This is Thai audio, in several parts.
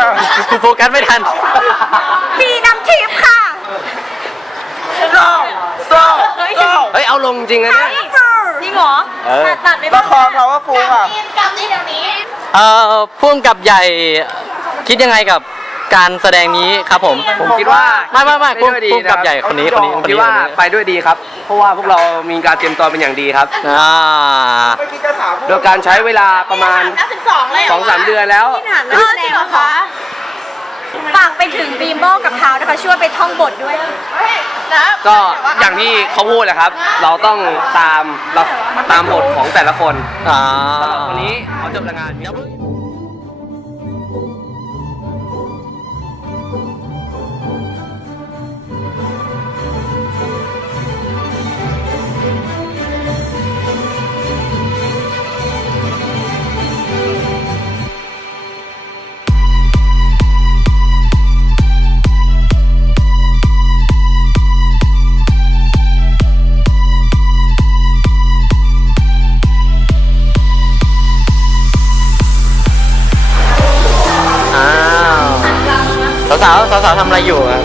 ค่ะกูโฟกัสไม่ทันปีน้ำทิพย์ค่ะโซ่โซ่โซ่เฮ้ย เอาลงจริงนะเนี่ยจริงเหรอเออตัดตัดไม่ละคร powerful ค่ะกำนี่เดี๋ยวนี้ เอ่อพ่วงกับใหญ่คิดยังไงกับ การแสดงนี้ครับผมผมคิดว่าไม่ไม่ไม่ปด้วยดีผู้กำกับะใหญ่คนนี้ผมคนนี้ผมคนนี้คิดว่าคนนี้ไปด้วยดีครับ เพราะว่าพวกเรามีการเตรียมตัวเป็นอย่างดีครับอ่าไม่คิดจะถามโดยการใช้เวลาประมาณนักสิบสองเลยสองสามเดือนแล้วที่ถามนักแสดงเหรอคะฝากไปถึงบีมโบกับเท้านะคะช่วยไปท่องบทด้วยนะก็อย่างที่เขาพูดแหละครับ เราต้องตามเราตามบทของแต่ละคนอ่าสำหรับวันนี้ขอจบรายงานอ้ สาวสาวสาวๆทำอะไรอยู่ครับ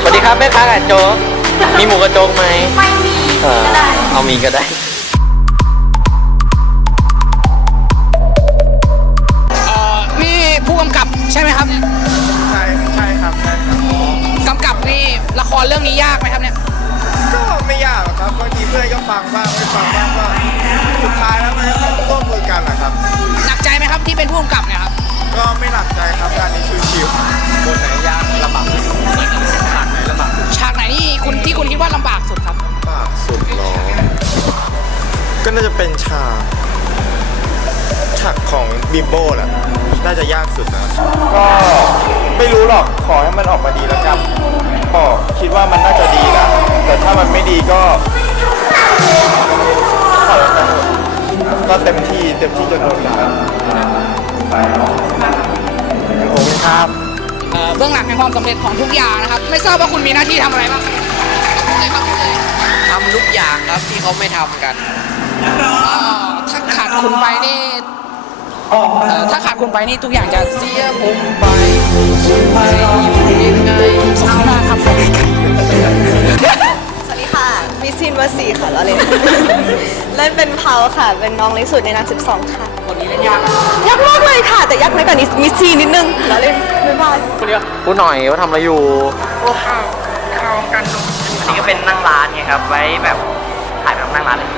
สวัสดีครับแม่ค้าไก่โจ๊กมีหมูกระโจ๊กไหมไม่มีเออเอามีก็ได้ เอ่อนี่ผู้กำกับใช่ไหมครับ ใช่ใช่ครับใช่ครับกำกับนี่ละครเรื่องนี้ยากไหมครับเนี่ยก็ ไม่ยากหรอกครับบางทีเพื่อนก็ฟังบ้างไม่ฟังบ้างก็สุดท้ายแล้วมันก็ต้องร่วมมือกันแหละครับ หนักใจไหมครับที่เป็นผู้กำกับเนี่ยครับ ก็ไม่หนักใจครับงานนี้ชิวๆบนไหนยากลำบากที่สุดฉากไหนลำบากที่สุดฉากไหนที่คุณที่คุณคิดว่าลำบากสุดครับ ลำบากสุดหรอก็น่าจะเป็นฉาก ฉากของบิมโบ้แหละน่าจะยากสุดนะ ก็ไม่รู้หรอกขอให้มันออกมาดีแล้วกันก็คิดว่ามันน่าจะดีนะ แต่ถ้ามันไม่ดีก็ขอแล้วกันก็เต็มที่เต็มที่จนโดนกันโอ้ยครับเอ่อเบื้องหลังแห่งความสำเร็จของทุกอย่างนะครับ ไม่ทราบว่าคุณมีหน้าที่ทำอะไรบ้างพูดเลยครับพูดเลยทำทุกอย่างครับที่เขาไม่ทำกันอ่าถ้าขาดคุณไปนี่ เอ่อถ้าขาดคุณไปนี่ทุกอย่างจะเสียผมไปผมไปอยู่ยังไงสมนาครับสวัสดีค่ะ มิสซินวสีค่ะเราเล่น เล่นเป็นเพาค่ะ เป็นน้องเล็กสุดในนาง12 ค่ะ คนนี้เล่นยากไหมยากมากเลยค่ะ แต่ยากน้อยกว่ามิสซีนิดนึงเราเล่นไม่พลาดพูดหน่อยว่าทำอะไรอยู่อันนี้ก็เป็นนั่งร้านไงครับ ไว้แบบถ่ายแบบนั่งร้านเลย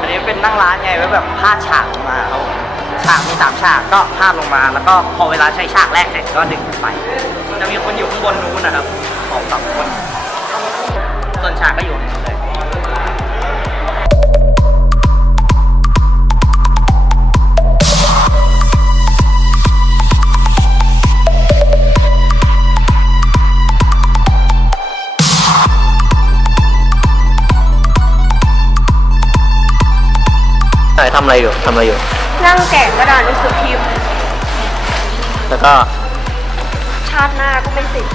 อันนี้เป็นนั่งร้านไงไว้แบบพาดฉากลงมาครับผม ฉากมีสามฉากก็พาดลงมา แล้วก็พอเวลาใช้ฉากแรกเสร็จก็ดึงขึ้นไป จะมีคนอยู่ข้างบนนู้นนะครับสองสามคนส่วนฉากก็อยู่ในนั้นเลยทำอะไรอยู่ทำอะไรอยู่ นั่งแกะกระดาษหนังสือพิมพ์ แล้วก็ ชาติหน้าก็ไม่สิทธิ์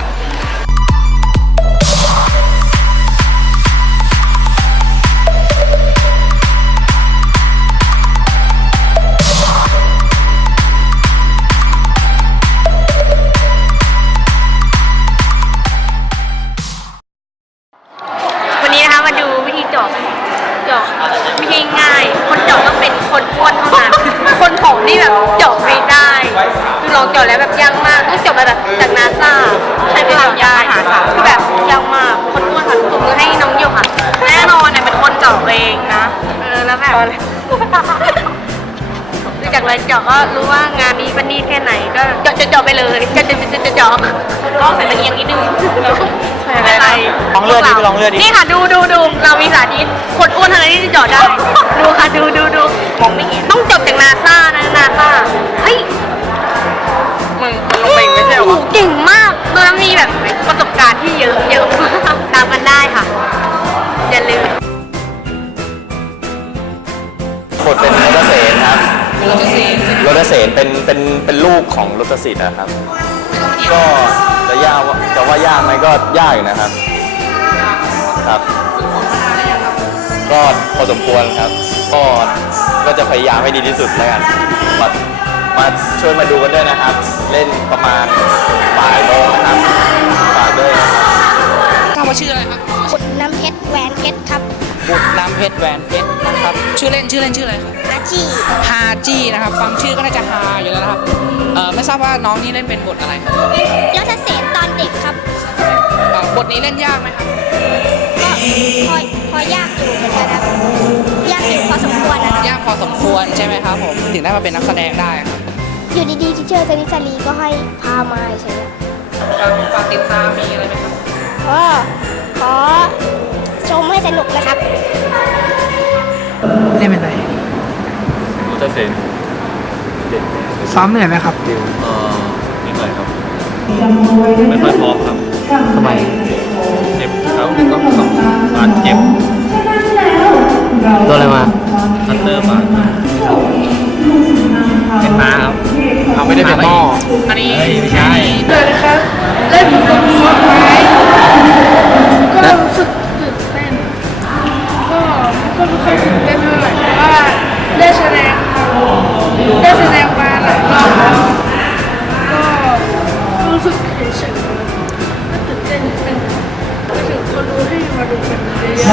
เจาะก็รู้ว่างานนี้มันนี่แค่ไหนก็เจาะเจาะไปเลยเจาะเจาะเจาะเจาะเจาะลองใส่ตะเกียงนิดนึงไม่เป็นไรลองเลือดดิไปลองเลือดดินี่ค่ะดูดูดูเรามีสาธิตคนอ้วนเท่านั้นที่จะเจาะได้ดูค่ะดูดูดูมองไม่เห็นต้องจบจากนาซานะนาซาเฮ้ยมึงมันลงไปไม่ใช่เหรอโอ้โหเก่งมากตัวนั้นมีแบบประสบการณ์ที่เยอะเยอะ นรถเสนเป็นเป็นเป็นลูกของรถสิทธิ์นะครับ ก็จะยากว่าจะว่ายากไหมก็ยากอยู่นะครับครับกก็พอสมควรครับ ก็ก็จะพยายามให้ดีที่สุดแล้วกันมามาช่วยมาดูกันด้วยนะครับ เล่นประมาณบ่ายโมงนะครับฝากด้วยนะครับทราบว่าชื่ออะไรครับขุดน้ำเพชรแหวนเพชรครับ บุตรน้ำเพชรแหวนเพชรนะครับ ชื่อเล่นชื่อเล่นชื่ออะไรครับอาชีฮาจี้นะครับ ฟังชื่อก็น่าจะฮาอยู่แล้วนะครับเอ่อไม่ทราบว่าน้องนี่เล่นเป็นบทอะไรครับรัชเสนตอนเด็กครับเอ่อบทนี้เล่นยากไหมครับก็พอพอยากอยู่เหมือนกันครับยากอยู่พอสมควรนะยากพอสมควรใช่ไหมครับผมถึงได้มาเป็นนักแสดงได้ครับอยู่ดีๆที่เจอเจนิสาลีก็ให้พามาใช่ไหมฝากฝากติดตามมีอะไรไหมครับก็ขอชมให้สนุกนะครับ เล่นเป็นอะไรรุตเซนซ้อมเหนื่อยไหมครับ เอ่อนิดหน่อยครับ ไม่ค่อยพร้อมครับทำไม เจ็บครับต้องสองบาดเจ็บโดนอะไรมา คัตเตอร์บาดเป็นม้าครับ เอาไม่ได้เป็นหม้ออันนี้เฮ้ยไม่ใช่ก็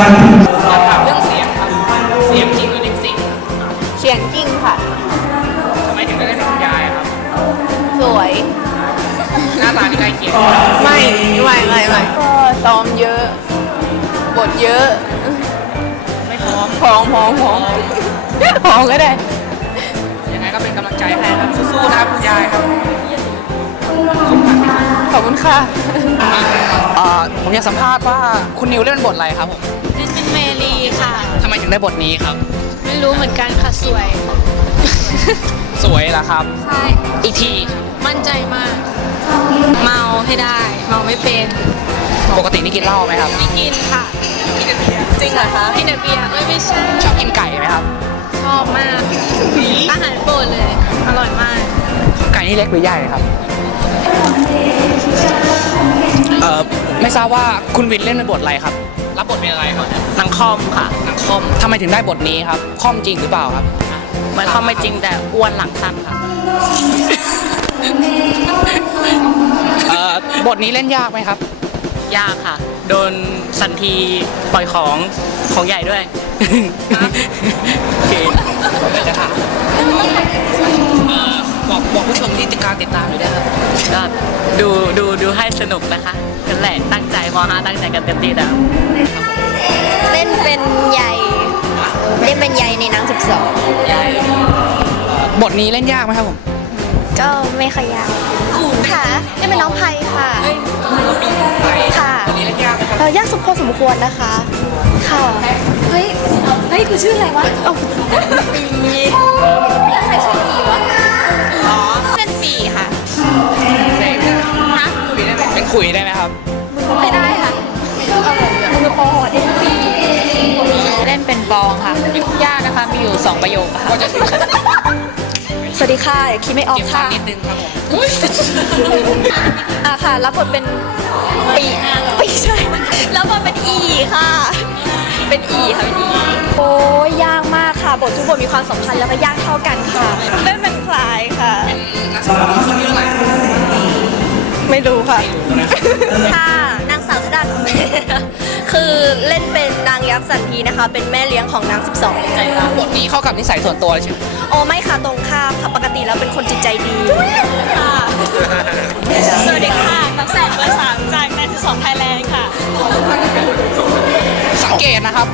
เยอะๆถามเรื่องเสียงครับเสียงจริงหรือลิปซิงค์เสียงจริงค่ะ ทำไมถึงได้เล่นเป็นคุณยายครับ สวย หน้าตาที่ใกล้เคียงไม่ไม่ไม่ไม่ก็ซ้อมเยอะ บทเยอะไม่พร้อมพองพองพองพองก็ได้ ยังไงก็เป็นกำลังใจให้ครับสู้ๆนะครับคุณยายครับขอบคุณค่ะเอ่อผมอยากสัมภาษณ์ว่าคุณนิวเล่นบทอะไรครับผมเป็นเมลี ค่ะ ทำไมถึงได้บทนี้ครับ ไม่รู้เหมือนกันค่ะสวย สวยเหรอครับ ใช่ อีกทีมั่นใจมาก เมาให้ได้ เมาไม่เป็น ปกตินี่กินเหล้าไหมครับ ไม่กินค่ะ จริงเหรอคะกินแต่เบียร์เอ้ยไม่ใช่ ชอบกินไก่ไหมครับ ชอบมาก อาหารโปรดเลย อร่อยมาก ไก่นี่เล็กหรือใหญ่ครับ เอ่อ ไม่ทราบว่าคุณวินเล่นเป็นบทอะไรครับ รับบทเป็นอะไรครับนางคอมค่ะนางคอมทำไมถึงได้บทนี้ครับ คอมจริงหรือเปล่าครับเหมือนคอมไม่จริงแต่อ้วนหลังสั้นค่ะเอ่อบทนี้เล่นยากไหมครับ ยากค่ะ โดนสันทีปล่อยของของใหญ่ด้วยโอเคผมอยากจะถามเอ่อ บอกบอกผู้ชมที่ติดการติดตามอยู่ด้วยครับก็ดูดูดูให้สนุกนะคะกันแหละตั้งใจมห้าตั้งใจกันเต็มที่แล้วเล่นเป็นใหญ่เล่นเป็นใหญ่ในหนังบทนี้เล่นยากไหมครับผม12ก็ไม่ค่อยยากค่ะเล่นเป็นน้องไพค่ะค่ะบทนี้เล่นยากไหมครับเรายากสุดพอสมควรนะคะ ค่ะเฮ้ยเฮ้ยคือชื่ออะไรวะอ๋อปีใครชื่อปีวะอ๋อ เป็นปีค่ะฮะเป็นขุยได้ไหมครับ ไม่ได้ค่ะมือโปรเอ็นปีเล่นเป็นบองค่ะยากนะคะ มีอยู่ 2 ประโยคค่ะ ก็จะถึงสวัสดีค่ะอย่าคิดไม่ออกเก็บฟันค่ะนิดนึงครับผมอะค่ะ รับบทเป็นปีไม่ใช่ รับบทเป็นอีค่ะ เป็นอีค่ะเป็นอี โอ้ยยากมากค่ะ บททุกบทมีความสำคัญแล้วก็ยากเท่ากันค่ะเล่นเป็นคลายค่ะนักแสดงคนนี้เท่าไหร่ไม่รู้ค่ะ ค่ะ นางสาวธดาคือเล่นเป็นนางยักษ์สันทีนะคะ เป็นแม่เลี้ยงของนาง 12ใจละบทนี้เข้ากับนิสัยส่วนตัวเลยใช่ไหมโอ้ไม่ค่ะตรงข้ามค่ะปกติแล้วเป็นคนจิตใจดีค่ะ สวัสดีค่ะนักแสดงเบอร์สามจากแมนที่สองไทยแลนด์ค่ะ สังเกตนะครับ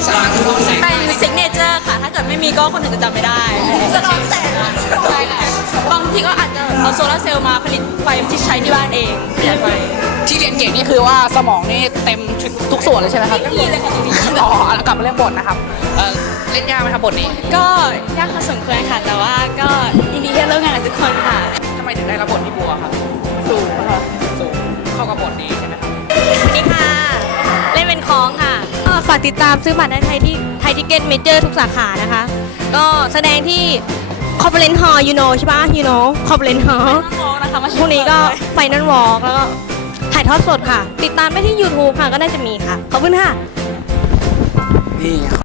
เป็นซิกเนเจอร์ค่ะ ถ้าเกิดไม่มีก็คนอื่นจะจำไม่ได้สะท้อนแสงใช่ค่ะบางทีก็อาจจะเอาโซลาร์เซลล์มาผลิตไฟที่ใช้ที่บ้านเองประหยัดไฟที่เรียนเก่งนี่คือว่าสมองนี่เต็มทุกส่วนเลยใช่ไหมครับนี่เลยค่ะตรงนี้อ๋อแล้วกลับมาเรื่องบทนะครับเอ่อเล่นยากไหมครับบทนี้ ก็ยากพอสมควรค่ะ แต่ว่าก็ยินดีที่ได้ร่วมงานกับทุกคนค่ะทำไมถึงได้รับบทพี่บัวครับ สูงค่ะสูงเข้ากับบทนี้ใช่ไหมครับนี่ ฝากติดตามซื้อบัตรได้ไทยที่ไทยทิเก็ตเมเจอร์ทุกสาขานะคะ ก็แสดงที่คอ n เ e น c e Hall you know ใช่ปะ you know คอ n เ e น c e Hall พรุ่งนี้ก็ไฟนั่นวอล์กแล้วก็ถ่ายทอดสดค่ะ ติดตามได้ที่ YouTube ค่ะก็น่าจะมีค่ะ ขอบคุณค่ะ นี่